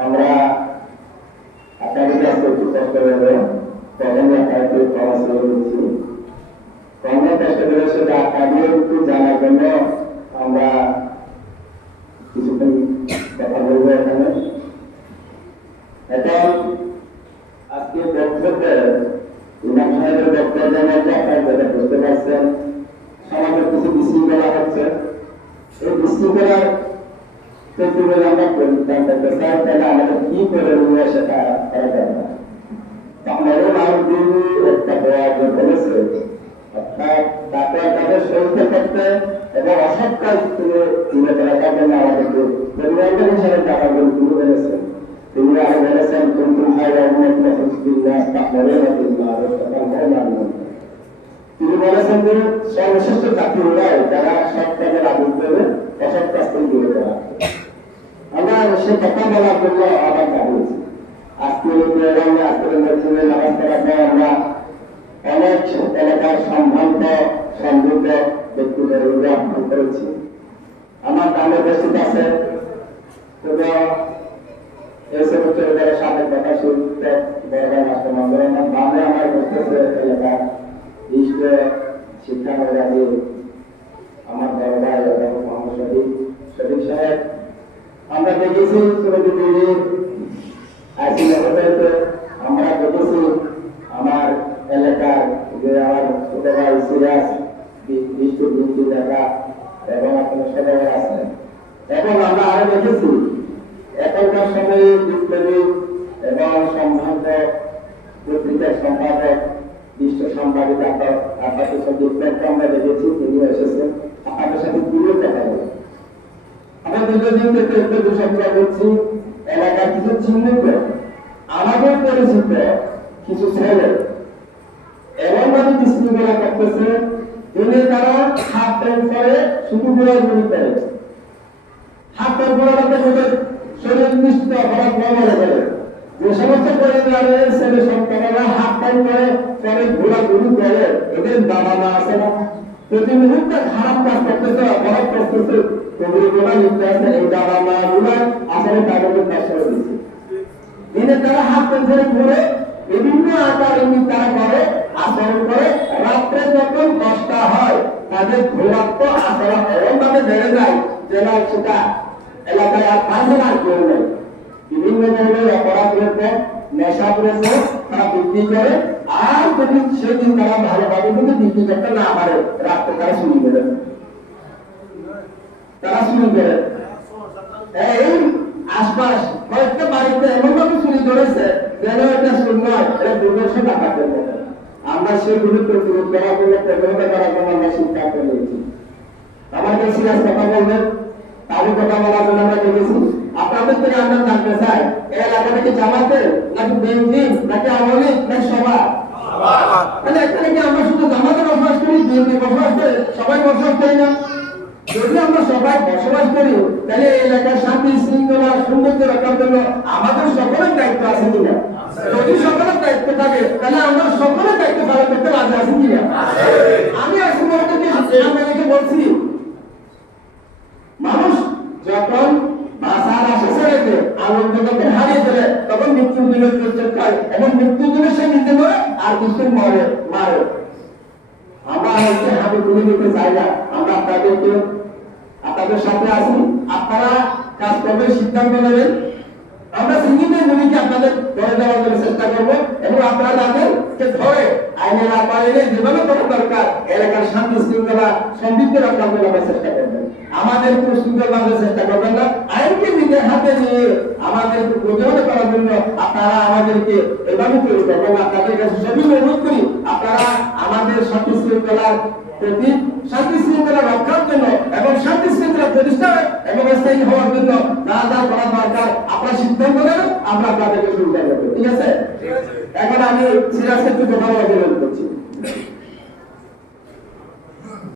আমরা আপনাদের কাছে একটু কষ্ট হবে, প্রথমে আপনাকে ক্ষমা চেয়ে নিচ্ছি। কর্ম কষ্ট করে সেটা আপনাদের একটু জানার জন্য আমরা কিছুক্ষণ কথা বলবো এখানে। এখন আজকে বক্তব্যে ইমাম সাহেবের বক্তব্যের মধ্যে আপনারা যেটা বুঝতে পারছেন, সমাজের কিছু বিশৃঙ্খলা হচ্ছে। এই বিশৃঙ্খলার প্রতিবেদন আমরা পরিত্রাণ করতে চাই, তাহলে আমাদের কি করে নিয়ে সেটা করা যাবে না। আমারও নাম দিদি একটা বয়ান বলেছে, অর্থাৎ তারপর তাদের সহিতে করতে এবং অসৎ কাজ থেকে তুলে রাখার জন্য আমাদেরকে পরিবর্তন হিসাবে টাকাগুলো তুলে বলেছেন। তিনি আরো বলেছেন কুনতুম খায়রা উম্মাতিন উখরিজাত লিন-নাস তা'মুরুনা বিল মা'রুফ ওয়া তানহাউনা আনিল মুনকার। তিনি বলেছেন যে সর্বশ্রেষ্ঠ জাতি হলো যারা সৎ কাজের আদেশ দেবে, অসৎ কাজ থেকে দূরে যারা। আমরা সে কথা বলার জন্য আবার দাঁড়িয়েছি। আজকের প্রোগ্রামে আজকের মসজিদে নামাজ পড়ার পর আমরা অনেক এলাকার সম্ভ্রান্ত সমৃদ্ধ ব্যক্তিদের আহ্বান করেছি। আমার নামে উপস্থিত আছে এই সেক্রেটারি সামনে কথা শুনতে বড় মাস্টার মন্দির নামে আমার বসতেছে এলাকার ইষ্ট শিক্ষানুরাগী আমার বড় ভাই এবং মোহাম্মদ শফিক সাহেব। আমরা দেখেছি আমরা দেখেছি আমার এলাকার যে আমার ছোট ভাই সিরাজ বিশ্ববিদ্যালয় দেখা এবং আপনার সবাই আছেন। এখন আমরা আরো দেখেছি এখনকার সময়ে বিপ্লবী এবং সম্ভ্রান্ত পত্রিকার সম্পাদক বিশ্ব সাংবাদিক আপনাদের সাথে আমরা দেখেছি, তিনি এসেছেন আপনাদের সাথে তুলে দেখা যাবে। আমরা দীর্ঘদিন থেকে একটু সচেতন করছি, এলাকার কিছু চিহ্নিত আমাদের পরিচিত কিছু ছেলে এমনভাবে বিশৃঙ্খলা করতেছে, দিনে তারা হাত প্যান্ট পরে শুধু ঘোরাঘুরি করে, হাত প্যান্ট পরাতে ওদের শরীর নিশ্চিত অপরাধ মনে করে। যে সমস্ত পরিবারের ছেলে সন্তানেরা হাত প্যান্ট পরে ঘোরাঘুরি করে, এদের বাবা মা আছে না, প্রতি মুহূর্তে খারাপ কাজ করতেছে, অপরাধ করতেছে, এই বাবা মা গুলা আসলে তাদেরকে কাজ করে দিচ্ছে। দিনে তারা হাত পেছনে ঘুরে বিভিন্ন আকার ইঙ্গিত তারা করে, আচরণ করে। রাত্রে যখন 10টা হয় তাদের ঘোরাত্ম আচরণ এমন ভাবে বেড়ে যায় যেন সেটা এলাকায় আর কাজে আর কেউ নেই। বিভিন্ন ধরনের অপরাধের পর নেশাপুরের পর তারা বৃদ্ধি করে, আর যদি সেদিন তারা ভালোভাবে কিন্তু বৃদ্ধি করতে না পারে, রাত্রে তারা শুরু করে এই আশপাশ কয়েকটা বাড়িতে এমন ভাবে চুরি করেছে যেন এটা শূন্য, এটা দুর্দর্শ ডাকাতের মতো। আমরা সেগুলো প্রতিরোধ করার জন্য, প্রতিরোধ করার জন্য আমরা সিদ্ধান্ত নিয়েছি। আমাদের সিরিয়াস কথা বলবেন, তাদের কথা বলার জন্য আমরা দেখেছি। আপনাদের থেকে আমরা জানতে চাই, এই এলাকাটা কি জামাতের নাকি বিএনপি নাকি আওয়ামী লীগ নাকি সভা? তাহলে এখানে কি আমরা শুধু জামাতে বসবাস করি, বিএনপি বসবাস করে, সবাই বসবাস করি না? যদি আমরা সবাই বসবাস করি তাহলে এই এলাকার শান্তি শৃঙ্খলা সৌন্দর্য রাখার জন্য আমাদের সকলের দায়িত্ব আছে কিনা? যদি সকলের দায়িত্ব থাকে তাহলে আমরা সকলের দায়িত্ব পালন করতে রাজি আছি কিনা? আমি আজকে আপনাদেরকে বলছি, মানুষ যখন বাসার আশা ছেড়েছে, আনন্দ যখন হারিয়ে ফেলে, তখন মৃত্যুর দিনে প্রস্তুত খায় এবং মৃত্যুর দিনে সে নিতে পারে আর কিছু মারে। আমরা হচ্ছে হাতে তুলে দিতে চাই না। আমরা আপনাদের সাথে আছি, আপনারা কাজ করবেন, সিদ্ধান্ত নেবেন। আমরা সিঙ্গিতের ভূমিকা আপনাদের ধরে দেওয়ার জন্য চেষ্টা করবো এবং আপনারা তাদেরকে ধরে আইনের আপারে যেভাবে করা দরকার এলাকার শান্তি শৃঙ্খলা সমৃদ্ধ রাখার জন্য আমরা চেষ্টা করবেন। আমাদের খুব সুন্দর ভাবে চেষ্টা করবেন না, আইনকে নিজের হাতে নিয়ে আমাদেরকে প্রতিহত করার জন্য আপনারা আমাদেরকে এভাবে তৈরি করবেন। আপনাদের কাছে সবই অনুরোধ করি, আপনারা আমাদের শান্তি শৃঙ্খলার প্রতি, শান্তি শৃঙ্খলা রক্ষার জন্য এবং শান্তি শৃঙ্খলা প্রতিষ্ঠা এবং স্থায়ী হওয়ার জন্য যা যা করা দরকার আপনারা সিদ্ধান্ত নেবেন, আমরা আপনাদেরকে সুবিধা দেবো। ঠিক আছে? এখন আমি সিরাজকে একটু কথা বলার অনুরোধ করছি।